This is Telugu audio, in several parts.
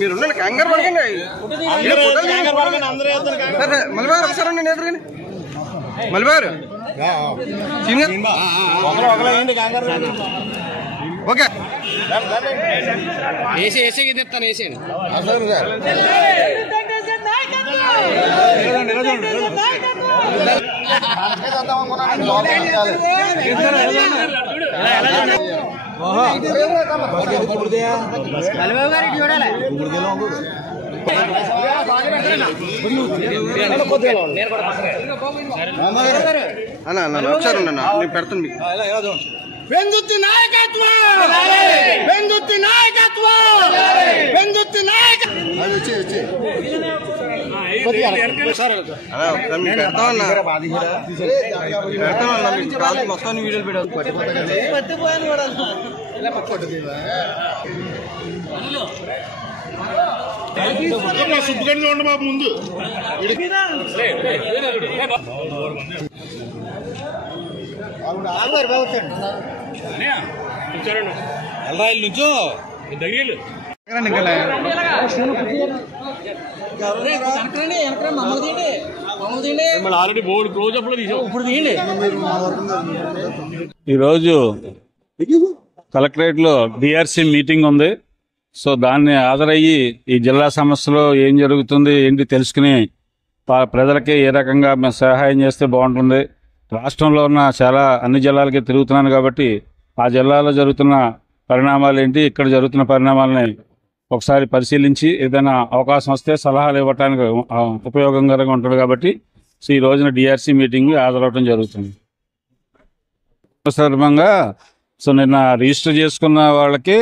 మీరు కంగారు పడకండి మలిబారు ఒకసారి ఎదురుగాని మలిబారు ఓకే ఏసీ తెస్తాను వేసేయండి అన్న ఒకసారి నేను పెడతాను మీకు వెందుర్తి నాయకత్వం వెందుర్తి నాయకత్వం వెందుర్తి మొత్తం వీడియోలు పెట్టాలి సుబ్బుగండి చూడండి బాబు ముందు నుంచో ఈరోజు కలెక్టరేట్ లో డిఆర్సీ మీటింగ్ ఉంది. సో దాన్ని హాజరయ్యి ఈ జిల్లా సమస్యలో ఏం జరుగుతుంది ఏంటి తెలుసుకుని ప్రజలకి ఏ రకంగా మేము సహాయం చేస్తే బాగుంటుంది. రాష్ట్రంలో ఉన్న చాలా అన్ని జిల్లాలకి తిరుగుతున్నాను కాబట్టి ఆ జిల్లాలో జరుగుతున్న పరిణామాలు ఏంటి, ఇక్కడ జరుగుతున్న పరిణామాలని ఒకసారి పరిశీలించి ఏదైనా అవకాశం వస్తే సలహాలు ఇవ్వడానికి ఉపయోగకరంగా ఉంటుంది కాబట్టి సో ఈ రోజున డిఆర్సీ మీటింగ్ హాజరవడం జరుగుతుంది. సందర్భంగా సో నిన్న రిజిస్టర్ చేసుకున్న వాళ్ళకి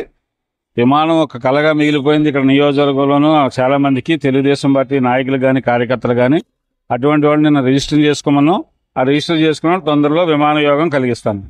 విమానం ఒక కళగా మిగిలిపోయింది. ఇక్కడ నియోజకవర్గంలోనూ చాలామందికి తెలుగుదేశం పార్టీ నాయకులు కానీ కార్యకర్తలు కానీ అటువంటి వాళ్ళు నిన్న రిజిస్టర్ చేసుకోమన్నాం. ఆ రిజిస్టర్ చేసుకున్న తొందరలో విమాన యోగం కలిగిస్తాను.